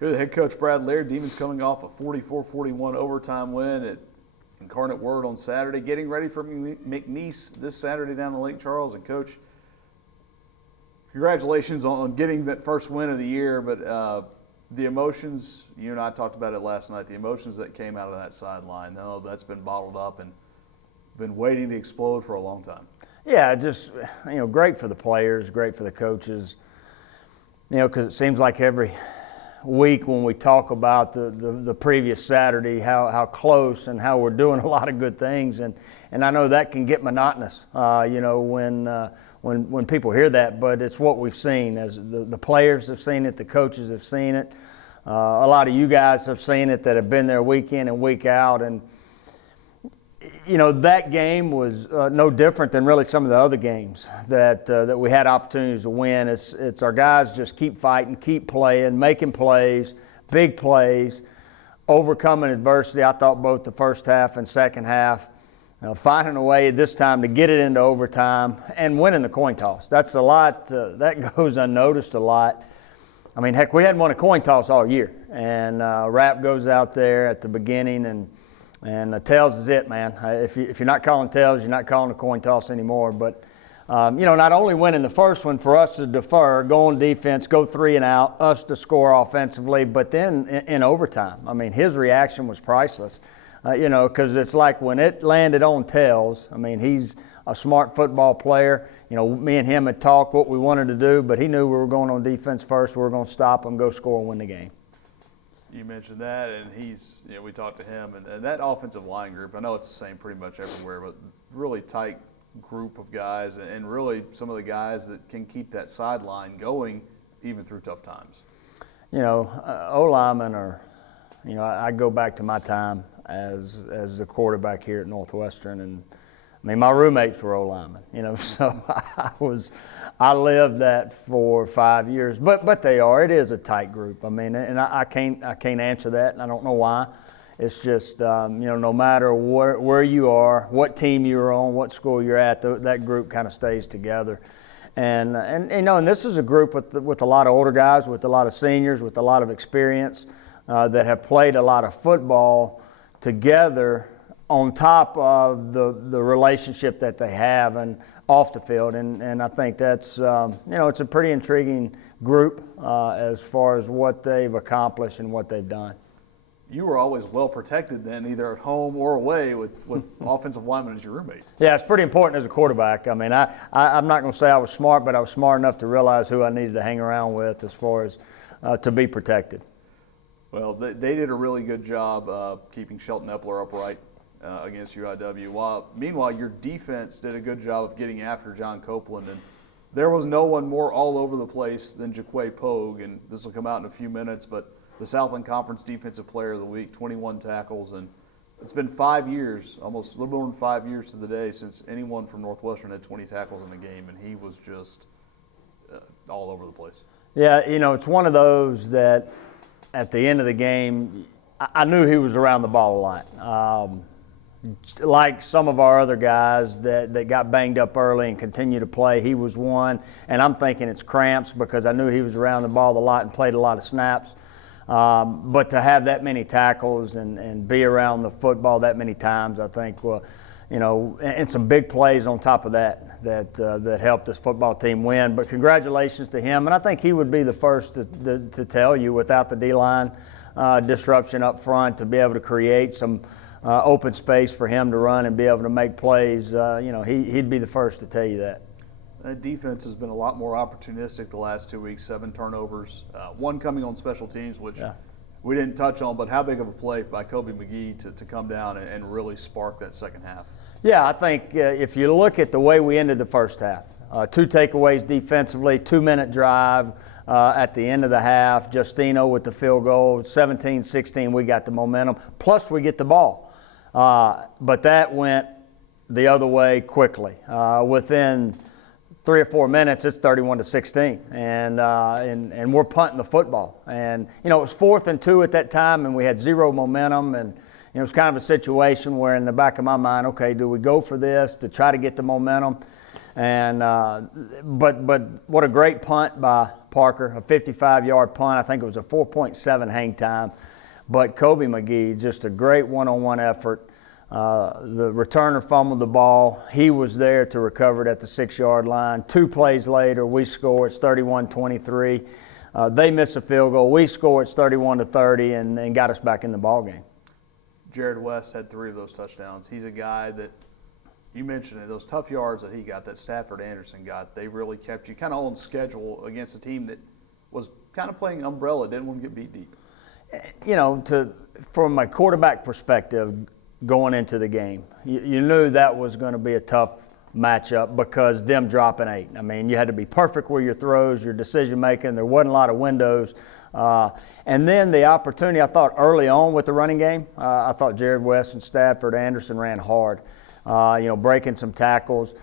Here, the head coach Brad Laird. Demons coming off a 44-41 overtime win at Incarnate Word on Saturday, getting ready for McNeese this Saturday down in Lake Charles. And Coach, congratulations on getting that first win of the year, but the emotions, you and I talked about it last night, the emotions that came out of that sideline, that's been bottled up and been waiting to explode for a long time. Yeah, just, great for the players, great for the coaches, because it seems like every week when we talk about the previous Saturday, how close and how we're doing a lot of good things, and I know that can get monotonous, when people hear that, but it's what we've seen. As the players have seen it, the coaches have seen it, a lot of you guys have seen it that have been there week in and week out, and that game was no different than really some of the other games that we had opportunities to win. It's our guys just keep fighting, keep playing, making plays, big plays, overcoming adversity. I thought both the first half and second half, finding a way this time to get it into overtime and winning the coin toss. That's a lot. That goes unnoticed a lot. I mean, heck, we hadn't won a coin toss all year, and Rapp goes out there at the beginning and the tails is it, man. If you're not calling tails, you're not calling a coin toss anymore. But, not only winning the first one for us to defer, go on defense, go 3 and out, us to score offensively, but then in overtime. I mean, his reaction was priceless, because it's like when it landed on tails, I mean, he's a smart football player. Me and him had talked what we wanted to do, but he knew we were going on defense first. We were going to stop him, go score, and win the game. You mentioned that, and we talked to him, and that offensive line group, I know it's the same pretty much everywhere, but really tight group of guys, and really some of the guys that can keep that sideline going even through tough times. O-linemen are, I go back to my time as the quarterback here at Northwestern, and I mean, my roommates were O-linemen, so I lived that for 5 years. But it is a tight group. I mean, and I can't answer that, and I don't know why. It's just, no matter where you are, what team you're on, what school you're at, that group kind of stays together. And this is a group with a lot of older guys, with a lot of seniors, with a lot of experience that have played a lot of football together, on top of the relationship that they have and off the field. And I think that's, it's a pretty intriguing group as far as what they've accomplished and what they've done. You were always well protected then, either at home or away with offensive linemen as your roommate. Yeah, it's pretty important as a quarterback. I mean, I'm not going to say I was smart, but I was smart enough to realize who I needed to hang around with as far as to be protected. Well, they did a really good job keeping Shelton Epler upright against UIW. Meanwhile, your defense did a good job of getting after John Copeland, and there was no one more all over the place than Jaquay Pogue, and this will come out in a few minutes, but the Southland Conference Defensive Player of the Week, 21 tackles, and it's been 5 years, almost a little more than 5 years to the day since anyone from Northwestern had 20 tackles in the game, and he was just all over the place. Yeah, it's one of those that at the end of the game, I knew he was around the ball a lot. Like some of our other guys that got banged up early and continue to play, he was one. And I'm thinking it's cramps because I knew he was around the ball a lot and played a lot of snaps. But to have that many tackles and be around the football that many times, I think, and some big plays on top of that helped this football team win. But congratulations to him. And I think he would be the first to tell you, without the D-line disruption up front, to be able to create some open space for him to run and be able to make plays, he'd be the first to tell you that. That defense has been a lot more opportunistic the last 2 weeks, 7 turnovers, one coming on special teams, which we didn't touch on, but how big of a play by Kobe McGee to come down and really spark that second half? Yeah, I think if you look at the way we ended the first half, 2 takeaways defensively, 2-minute drive at the end of the half, Justino with the field goal, 17-16, we got the momentum, plus we get the ball. But that went the other way quickly. Within 3 or 4 minutes, it's 31-16, and we're punting the football. And it was 4th and 2 at that time, and we had 0 momentum, and it was kind of a situation where in the back of my mind, okay, do we go for this to try to get the momentum? And but what a great punt by Parker, a 55-yard punt. I think it was a 4.7 hang time. But Kobe McGee, just a great one-on-one effort. The returner fumbled the ball. He was there to recover it at the 6-yard line. 2 plays later, we score. It's 31-23. They miss a field goal. We score. It's 31-30, and got us back in the ball game. Jared West had 3 of those touchdowns. He's a guy that, you mentioned it, those tough yards that he got, that Stafford Anderson got, they really kept you kind of on schedule against a team that was kind of playing umbrella, didn't want to get beat deep. You know, from a quarterback perspective, going into the game, you knew that was going to be a tough matchup because them dropping 8. I mean, you had to be perfect with your throws, your decision making. There wasn't a lot of windows. And then the opportunity, I thought early on with the running game, I thought Jared West and Stafford Anderson ran hard, breaking some tackles,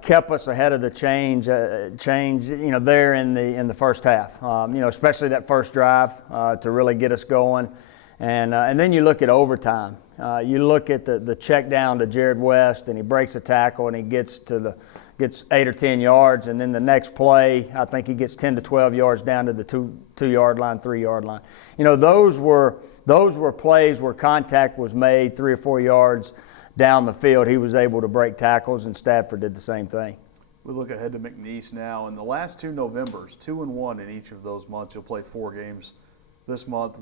kept us ahead of the change, there in the first half, especially that first drive to really get us going. And then you look at overtime. You look at the check down to Jared West, and he breaks a tackle, and he gets 8 or 10 yards, and then the next play, I think he gets 10 to 12 yards down to the 2-yard line, 3-yard line. Those were plays where contact was made 3 or 4 yards down the field. He was able to break tackles, and Stafford did the same thing. We look ahead to McNeese now. In the last 2 Novembers, 2-1 in each of those months. You'll play 4 games this month.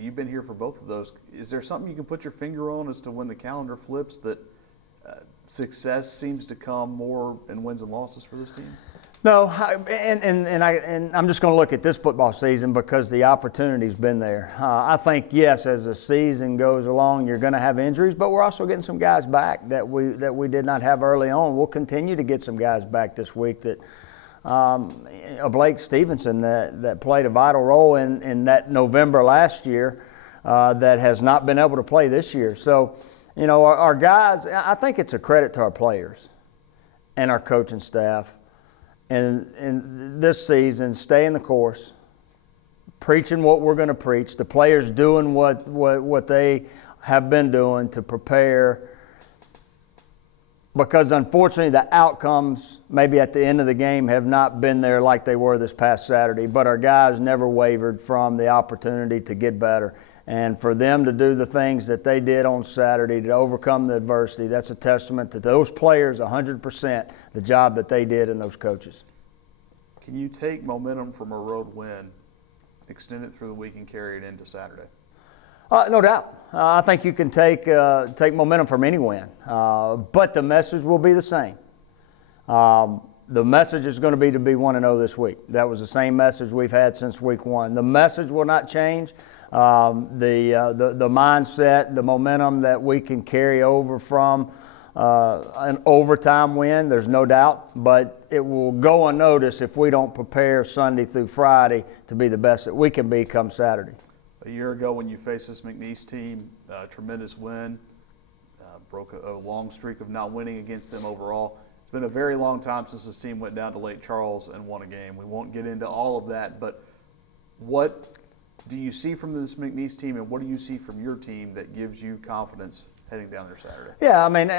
You've been here for both of those. Is there something you can put your finger on as to when the calendar flips that success seems to come more in wins and losses for this team? No, and I'm just going to look at this football season because the opportunity's been there. I think, yes, as the season goes along, you're going to have injuries, but we're also getting some guys back that we did not have early on. We'll continue to get some guys back this week that Blake Stevenson that played a vital role in that November last year that has not been able to play this year. So, our guys, I think it's a credit to our players and our coaching staff. And this season, staying the course, preaching what we're going to preach, the players doing what they have been doing to prepare. Because unfortunately, the outcomes maybe at the end of the game have not been there like they were this past Saturday. But our guys never wavered from the opportunity to get better. And for them to do the things that they did on Saturday to overcome the adversity, that's a testament to those players 100%, the job that they did and those coaches. Can you take momentum from a road win, extend it through the week, and carry it into Saturday? No doubt. I think you can take momentum from any win, but the message will be the same. The message is going to be 1-0 this week. That was the same message we've had since week 1. The message will not change. The mindset, the momentum that we can carry over from an overtime win, there's no doubt, but it will go unnoticed if we don't prepare Sunday through Friday to be the best that we can be come Saturday. A year ago when you faced this McNeese team, tremendous win, broke a long streak of not winning against them overall. It's been a very long time since this team went down to Lake Charles and won a game. We won't get into all of that, but what do you see from this McNeese team, and what do you see from your team that gives you confidence heading down there Saturday? Yeah, I mean,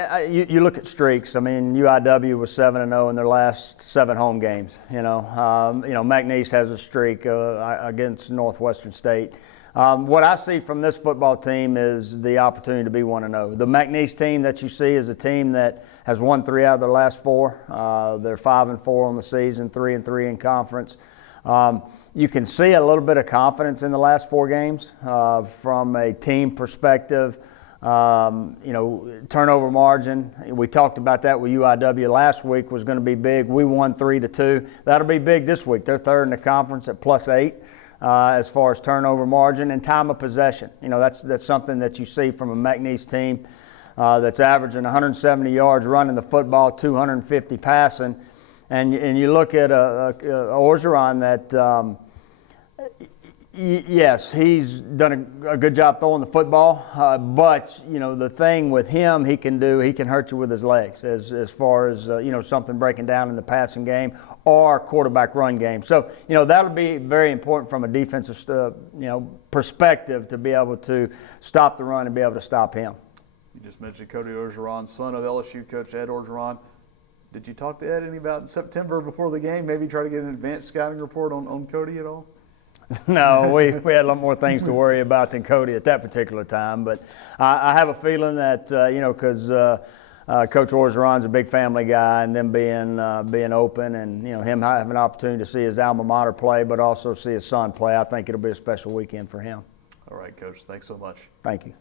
you look at streaks. I mean, UIW was 7-0 in their last 7 home games. McNeese has a streak against Northwestern State. What I see from this football team is the opportunity to be 1-0. The McNeese team that you see is a team that has won 3 out of their last 4. They're 5-4 on the season, 3-3 in conference. You can see a little bit of confidence in the last 4 games from a team perspective. Turnover margin. We talked about that with UIW last week was going to be big. We won 3-2. That'll be big this week. They're 3rd in the conference at +8 as far as turnover margin and time of possession. That's something that you see from a McNeese team that's averaging 170 yards running the football, 250 passing. And you look at Orgeron that, yes, he's done a good job throwing the football. But, the thing with him he can hurt you with his legs as far as, something breaking down in the passing game or quarterback run game. So, that'll be very important from a defensive, perspective to be able to stop the run and be able to stop him. You just mentioned Cody Orgeron, son of LSU coach Ed Orgeron. Did you talk to Ed any about September before the game? Maybe try to get an advanced scouting report on Cody at all? No, we had a lot more things to worry about than Cody at that particular time. But I have a feeling that, because Coach Orgeron's a big family guy, and them being open, and him having an opportunity to see his alma mater play, but also see his son play, I think it'll be a special weekend for him. All right, Coach. Thanks so much. Thank you.